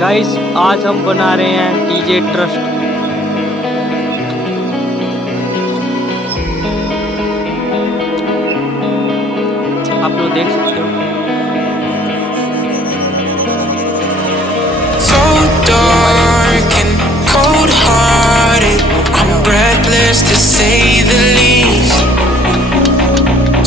Guys आज हम बना रहे हैं डीजे ट्रस्ट। आप लोग देख सकते हो। So dark and cold-hearted, I'm breathless to say the least.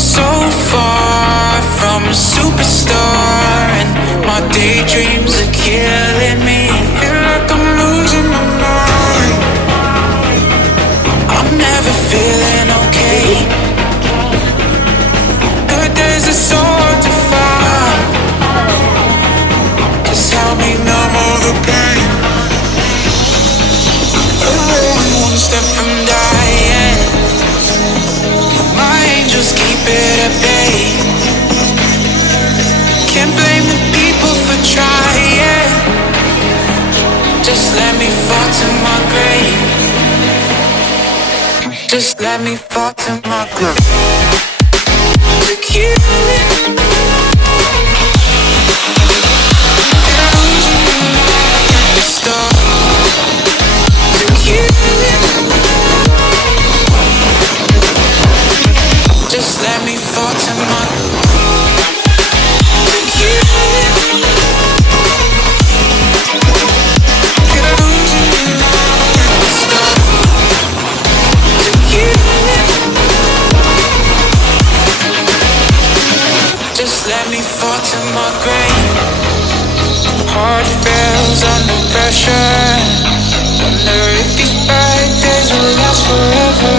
So far from a superstar, and my daydreams are killing me. Feel like I'm losing my mind. I'm never feeling okay. Good days are so hard to find. Just help me numb all the pain. I'm one step from dying. My angels keep it at bay. Can't blame the people for trying. Just let me fall to my grave. Just let me fall to my grave. Look you. Just let me fall to my Just let me fall to my grave. Heart fails under pressure. Wonder if these bad days will last forever.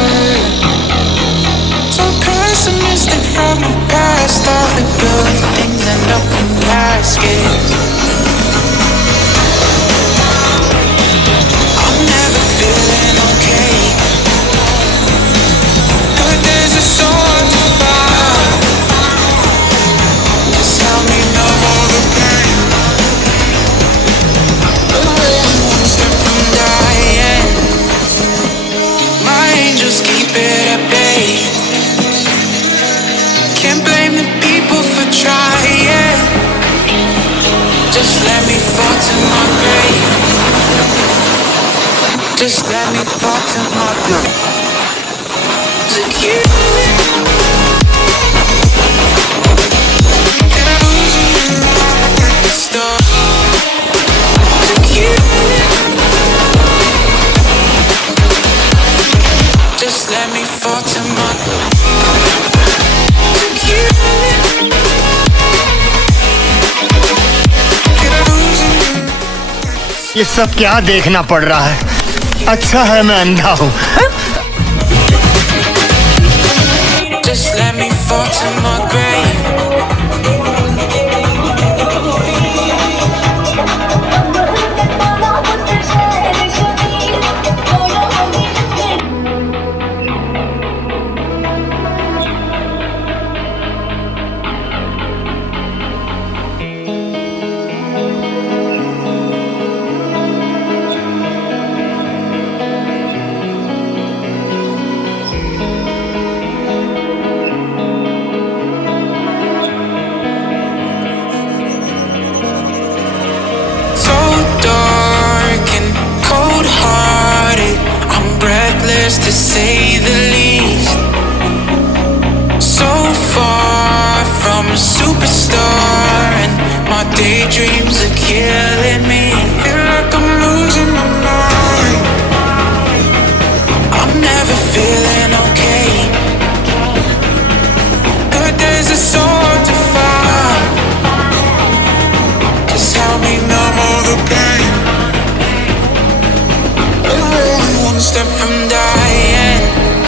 So pessimistic from the past. All the good things end up in baskets. I'm never feeling okay. Good days are so hard to find. Just help me numb all the pain. I'm one step from dying. My angels keep it at bay. Can't blame the people for trying. Just let me fall to my grave. Just let me fall to my grave. To you. Can I lose you in the storm? To you. Just let me fall to my grave. To you. Can I lose you in ये सब क्या देखना पड़ रहा है? अच्छा है मैं अंधा हूँ। Just let me fall to my grave. So dark and cold-hearted, I'm breathless to say the least. So far from a superstar, and my daydreams are killing